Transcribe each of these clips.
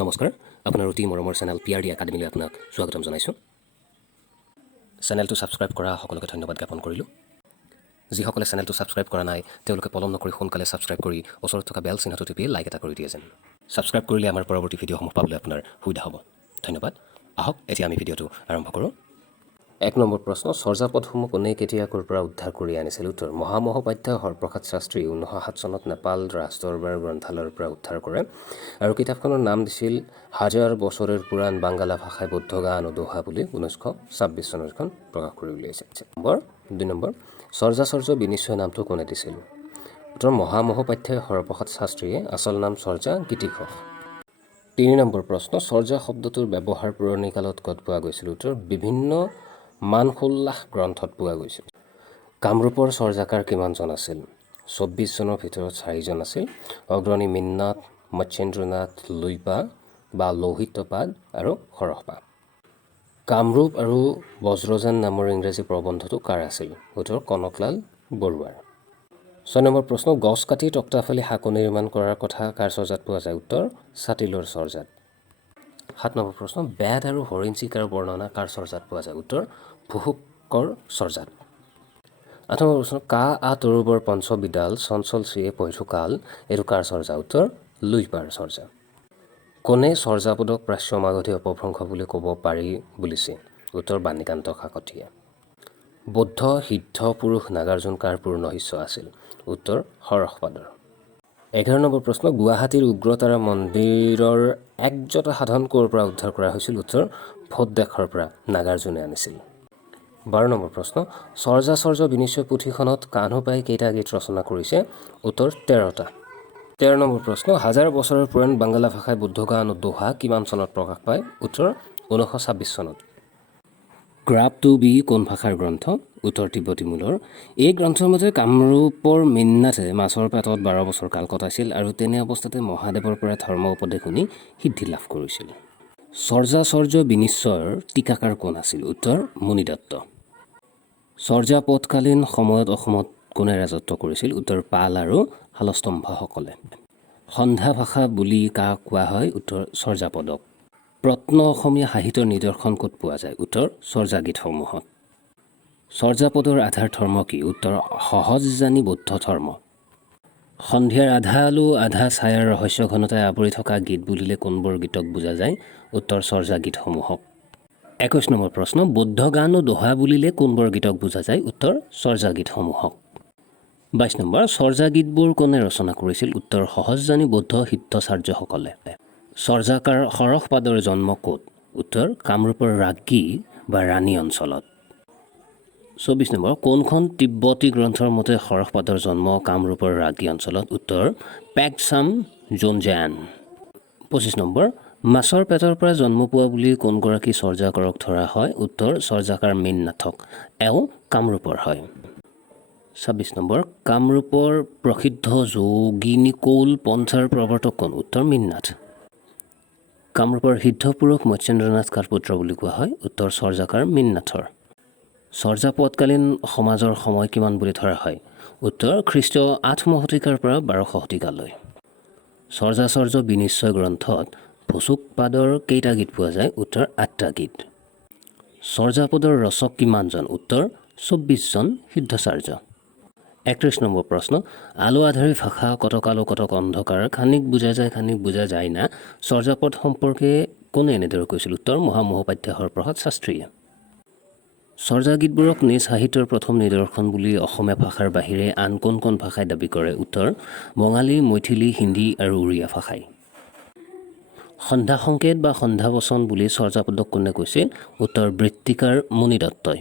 নমস্কাৰ, আপোনাৰ অতি মৰমৰ চেনেল PRD একাডেমীলৈ আপোনাক স্বাগতম জনাইছোঁ। চেনেলটো ছাবস্ক্ৰাইব কৰা সকলোকে ধন্যবাদ জ্ঞাপন কৰিলোঁ। যিসকলে চেনেলটো ছাবস্ক্ৰাইব কৰা নাই তেওঁলোকে পলম নকৰি সোনকালে ছাবস্ক্ৰাইব কৰি ওচৰত থকা বেল চিহ্নটো টিপি লাইক এটা কৰি দিয়ে যেন। ছাবস্ক্ৰাইব কৰিলে আমাৰ পৰৱৰ্তী ভিডিঅ'সমূহ পাবলৈ আপোনাৰ সুবিধা হ'ব। ধন্যবাদ। আহক এতিয়া আমি ভিডিঅ'টো আৰম্ভ কৰোঁ। 1 নম্বৰ প্ৰশ্ন, চৰ্যাপদসমূহ কোনে কেতিয়া ক'ৰ পৰা উদ্ধাৰ কৰি আনিছিল? উত্তৰ, মহামহোপাধ্যায় হৰপ্ৰসাদ শাস্ত্ৰী 1907 চনত নেপাল ৰাজদৰবাৰ গ্ৰন্থালয়ৰ পৰা উদ্ধাৰ কৰে আৰু কিতাপখনৰ নাম দিছিল হাজাৰ বছৰৰ পুৰাণ বাংলা ভাষায় বৌদ্ধ গান ও দোহা বুলি 1926 চনত এখন প্ৰকাশ কৰি উলিয়াইছে। 2 নম্বৰ, চৰ্যাচৰ্য বিনিশ্চয় নামটো কোনে দিছিল? উত্তৰ, মহামহোপাধ্যায় হৰপ্ৰসাদ শাস্ত্ৰীয়ে, আচল নাম চৰ্যা গীতিঘোষ। 3 নম্বৰ প্ৰশ্ন, চৰ্যা শব্দটোৰ ব্যৱহাৰ পুৰণি কালত ক'ত পোৱা গৈছিল? উত্তৰ, বিভিন্ন মানসোল্লাস গ্ৰন্থত পোৱা গৈছিল। কামৰূপৰ চৰ্যাকাৰ কিমানজন আছিল? 24 জনৰ ভিতৰত 4 জন আছিল। অগ্ৰণী মীননাথ, মচ্ছেন্দ্ৰনাথ, লুইপা বা লৌহিত্যপাদ আৰু সৰহপা। কামৰূপ আৰু বজ্ৰযান নামৰ ইংৰাজী প্ৰবন্ধটো কাৰ আছিল? উত্তৰ, কনকলাল বৰুৱাৰ। 6 নম্বৰ প্ৰশ্ন, গছ কাটি তক্তা ফালি সাঁকো নিৰ্মাণ কৰাৰ কথা কাৰ চৰ্যাত পোৱা যায়? উত্তৰ, ছাতিলৰ চৰ্যাত। 7 নম্বৰ প্ৰশ্ন, বেদ আৰু হৰিণচিকাৰ বৰ্ণনা কাৰ চৰ্যাত পোৱা যায়? উত্তৰ, ভুহুকৰ চৰ্যাত। 8 নম্বৰ প্ৰশ্ন, কা আ তৰুবৰ পঞ্চবিদাল চঞ্চল শ্ৰীয়ে পৈঠো কাল, এইটো কাৰ চৰ্যা? উত্তৰ, লুইপাৰ চৰ্যা। কোনে চৰ্যাপদক প্ৰাচ্য মাগধী অপভ্ৰংশ বুলি ক'ব পাৰি বুলিছে? উত্তৰ, বাণীকান্ত কাকতিয়ে। বৌদ্ধ সিদ্ধ পুৰুষ নাগাৰ্জুন কাৰ পূৰ্ণ শিষ্য আছিল? উত্তৰ, হৰষপাদৰ। 11 নম্বৰ প্ৰশ্ন, গুৱাহাটীৰ উগ্ৰতাৰা মন্দিৰৰ একজোটা সাধন ক'ৰ পৰা উদ্ধাৰ কৰা হৈছিল? উত্তৰ, ভোটদেশৰ পৰা নাগাৰ্জুনে আনিছিল। 12 নম্বৰ প্ৰশ্ন, চৰ্যাচৰ্য বিনিশ্চয় পুথিখনত কানুবাই কেইটা গীত ৰচনা কৰিছে? উত্তৰ, 13টা। 13 নম্বৰ প্ৰশ্ন, হাজাৰ বছৰৰ পুৰাণ বাংলা ভাষায় বৌদ্ধ গান ও দোহা কিমান চনত প্ৰকাশ পায়? উত্তৰ, 1926 চনত। গ্ৰাপ টু বি কোন ভাষাৰ গ্ৰন্থ? উত্তৰ, তিব্বতী মূলৰ। এই গ্ৰন্থৰ মতে কামৰূপৰ মীননাথে মাছৰ পেটত 12 বছৰ কাল কটাইছিল আৰু তেনে অৱস্থাতে মহাদেৱৰ পৰা ধৰ্ম উপদেশ শুনি সিদ্ধি লাভ কৰিছিল। চৰ্যাচৰ্য বিনিশ্চয়ৰ টীকাকাৰ কোন আছিল? উত্তৰ, মুনি দত্ত। চৰ্যাপদকালীন সময়ত অসমত কোনে ৰাজত্ব কৰিছিল? উত্তৰ, পাল আৰু শালস্তম্ভসকলে। সন্ধ্যা ভাষা বুলি কাক কোৱা হয়? উত্তৰ, চৰ্যাপদক। প্ৰত্ন অসমীয়া সাহিত্যৰ নিদৰ্শন ক'ত পোৱা যায়? উত্তৰ, চৰ্যাগীতসমূহত। চৰ্যাপদৰ আধাৰ ধৰ্ম কি? উত্তৰ, সহজজানী বৌদ্ধ ধৰ্ম। সন্ধিয়াৰ আধা আলো আধা ছায়াৰ ৰহস্য ঘনতাই আৱৰি থকা গীত বুলিলে কোনবোৰ গীতক বুজা যায়? উত্তৰ, চৰ্যাগীতসমূহক। 21 নম্বৰ প্ৰশ্ন, বৌদ্ধ গান ও দোহা বুলিলে কোনবোৰ গীতক বুজা যায়? উত্তৰ, চৰ্যাগীতসমূহক। 22 নম্বৰ, চৰ্যাগীতবোৰ কোনে ৰচনা কৰিছিল? উত্তৰ, সহজজানী বৌদ্ধ সিদ্ধাচাৰ্যসকলে। চৰ্যাকাৰ সৰহপাদৰ জন্ম ক'ত? উত্তৰ, কামৰূপৰ ৰাজ্ঞী বা ৰাণী অঞ্চলত। 24 নম্বৰ, কোনখন তিব্বতী গ্ৰন্থৰ মতে সৰহপাদৰ জন্ম কামৰূপৰ ৰাজ্ঞী অঞ্চলত? উত্তৰ, পেকচাম জোনজান। 25 নম্বৰ, মাছৰ পেটৰ পৰা জন্ম পোৱা বুলি কোনগৰাকী চৰ্যাকাৰক ধৰা হয়? উত্তৰ, চৰ্যাকাৰ মীননাথক। এওঁ কামৰূপৰ হয়। 26 নম্বৰ, কামৰূপৰ প্ৰসিদ্ধ যোগিনীকৌল পন্থাৰ প্ৰৱৰ্তক কোন? উত্তৰ, মীননাথ। কামৰূপৰ সিদ্ধ পুৰুষ মচ্ছেন্দ্ৰনাথ কাৰ পুত্ৰ বুলি কোৱা হয়? উত্তৰ, চৰ্যাকাৰ মীননাথৰ। চৰ্যাপদকালীন সমাজৰ সময় কিমান বুলি ধৰা হয়? উত্তৰ, খ্ৰীষ্টীয় 8ম শতিকাৰ পৰা 12শ শতিকালৈ। চৰ্যাচৰ্য বিনিশ্চয় গ্ৰন্থত ভুচুকপাদৰ কেইটা গীত পোৱা যায়? উত্তৰ, 8টা গীত। চৰ্যাপদৰ ৰচক কিমানজন? উত্তৰ, 24 জন সিদ্ধাচাৰ্য। 31 নম্বৰ প্ৰশ্ন, আলো আধাৰি ভাষা কতক আলো কতক অন্ধকাৰ, খানিক বুজা যায় খানিক বুজা যায় না, চৰ্যাপদ সম্পৰ্কে কোনে এনেদৰে কৈছিল? উত্তৰ, মহামহোপাধ্যায় হৰপ্ৰসাদ শাস্ত্ৰীয়ে। চৰ্যাগীতবোৰক নিজ সাহিত্যৰ প্ৰথম নিদৰ্শন বুলি অসমীয়া ভাষাৰ বাহিৰে আন কোন কোন ভাষাই দাবী কৰে? উত্তৰ, বঙালী, মৈথিলী, হিন্দী আৰু উৰিয়া ভাষাই। সন্ধ্যা সংকেত বা সন্ধ্যা বচন বুলি চৰ্যাপদক কোনে কৈছিল? উত্তৰ, বৃত্তিকাৰ মুনি দত্তই।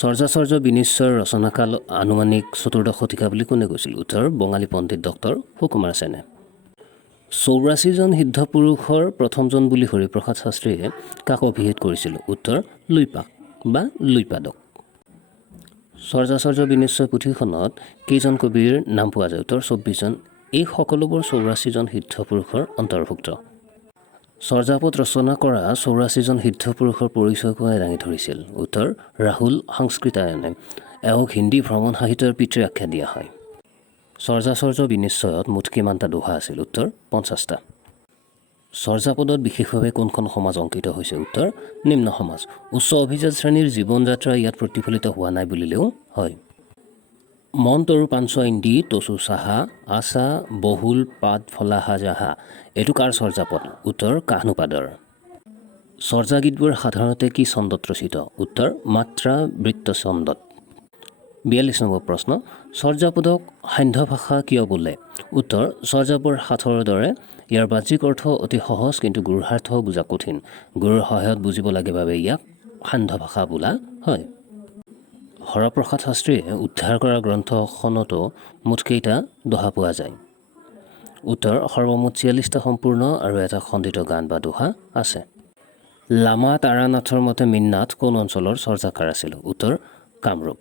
চৰ্যাচৰ্য বিনিশ্চয়ৰ ৰচনাকাল আনুমানিক 14শ শতিকা বুলি কোনে কৈছিল? উত্তৰ, বঙালী পণ্ডিত ডক্টৰ সুকুমাৰ সেনে। 84 জন সিদ্ধ পুৰুষৰ প্ৰথমজন বুলি হৰিপ্ৰসাদ শাস্ত্ৰীয়ে কাক অভিহিত কৰিছিল? উত্তৰ, লুইপাক বা লুইপাদক। চৰ্যাচৰ্য বিনিশ্চয় পুথিখনত কেইজন কবিৰ নাম পোৱা যায়? উত্তৰ, 24 জন। এই সকলোবোৰ 84 জন সিদ্ধ পুৰুষৰ অন্তৰ্ভুক্ত। চৰ্যাপদ ৰচনা কৰা 84 জন সিদ্ধ পুৰুষৰ পৰিচয় কোনে দাঙি ধৰিছিল? উত্তৰ, ৰাহুল সংস্কৃতায়নে। এওঁক হিন্দী ভ্ৰমণ সাহিত্যৰ পিতৃ আখ্যা দিয়া হয়। চৰ্যাচৰ্য বিনিশ্চয়ত মুঠ কিমানটা দোহা আছিল? উত্তৰ, 50টা। চৰ্যাপদত বিশেষভাৱে কোনখন সমাজ অংকিত হৈছে উত্তৰ নিম্ন সমাজ উচ্চ অভিজাত শ্ৰেণীৰ জীৱন যাত্ৰা ইয়াত প্ৰতিফলিত হোৱা নাই বুলিলেও হয় মন তৰু পাঞ্চ ইন্দি তচু চাহা আচা বহুল পাত ফলাহা জাহা এইটো কাৰ চৰ্যাপদ উত্তৰ কাহনুপাদৰ চৰ্যা গীতবোৰ সাধাৰণতে কি ছন্দত ৰচিত উত্তৰ মাত্ৰা বৃত্ত ছন্দত 42 নম্বৰ প্ৰশ্ন চৰ্যাপদক সান্ধ্য ভাষা কিয় বোলে উত্তৰ চৰ্যাপৰ সাথৰ দৰে ইয়াৰ বাহ্যিক অৰ্থ অতি সহজ কিন্তু গুৰুহাৰ্থ বুজা কঠিন গুৰুৰ সহায়ত বুজিব লাগে বাবে ইয়াক সান্ধ্য ভাষা বোলা হয় হৰপ্ৰসাদ শাস্ত্ৰীয়ে উদ্ধাৰ কৰা গ্ৰন্থখনতো মুঠ কেইটা দোহা পোৱা যায় উত্তৰ সৰ্বমুঠ 46টা সম্পূৰ্ণ আৰু এটা খণ্ডিত গান বা দোহা আছে লামা তাৰানাথৰ মতে মিন্নাথ কোন অঞ্চলৰ চৰ্যাকাৰ আছিল উত্তৰ কামৰূপ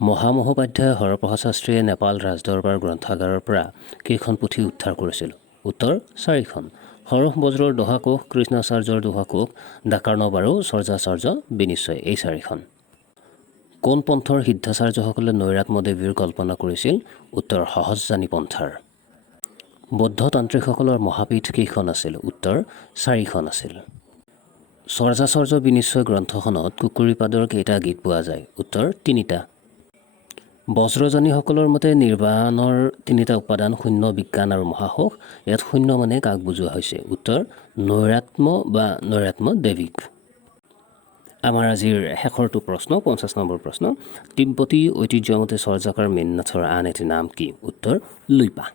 মহামহোপাধ্যায় হৰপ্ৰসাদ শাস্ত্ৰীয়ে নেপাল ৰাজদৰবাৰ গ্ৰন্থাগাৰৰ পৰা কেইখন পুথি উদ্ধাৰ কৰিছিল উত্তৰ 4খন হৰহ বজ্ৰৰ দোহাকোষ কৃষ্ণাচাৰ্যৰ দোহাকোষ ডাকাৰ্ণৱ আৰু চৰ্যাচাৰ্য বিনিশ্চয় এই 4খন কোন পন্থৰ সিদ্ধাচাৰ্যসকলে নৈৰাত্মদেৱীৰ কল্পনা কৰিছিল উত্তৰ সহজজানী পন্থাৰ বৌদ্ধ তান্ত্ৰিকসকলৰ মহাপীঠ কেইখন আছিল উত্তৰ 4খন আছিল চৰ্যাচাৰ্য বিনিশ্চয় গ্ৰন্থখনত কুকুৰীপাদৰ কেইটা গীত পোৱা যায় উত্তৰ 3টা বজ্ৰজানীসকলৰ মতে নিৰ্বাণৰ 3টা উপাদান শূন্য বিজ্ঞান আৰু মহাসুখ ইয়াত শূন্য মানে কাক বুজোৱা হৈছে উত্তৰ নৈৰাত্ম বা নৈৰাত্ম দেৱীক আমাৰ আজিৰ শেষৰটো প্ৰশ্ন 50 নম্বৰ প্ৰশ্ন তিব্বতী ঐতিহ্যমতে চৰ্যাকাৰ মিন্নাথৰ আন এটি নাম কি উত্তৰ লুইপা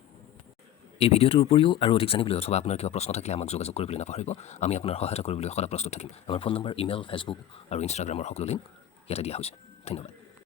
এই ভিডিঅ'টোৰ উপৰিও আৰু অধিক জানিবলৈ অথবা আপোনাৰ কিবা প্ৰশ্ন থাকিলে আমাক যোগাযোগ কৰিবলৈ নাপাহৰিব আমি আপোনাৰ সহায়তা কৰিবলৈ সদায় প্ৰস্তুত থাকিম আমাৰ ফোন নম্বৰ ইমেইল ফেচবুক আৰু ইনষ্টাগ্ৰামৰ সকলো লিংক ইয়াতে দিয়া হৈছে ধন্যবাদ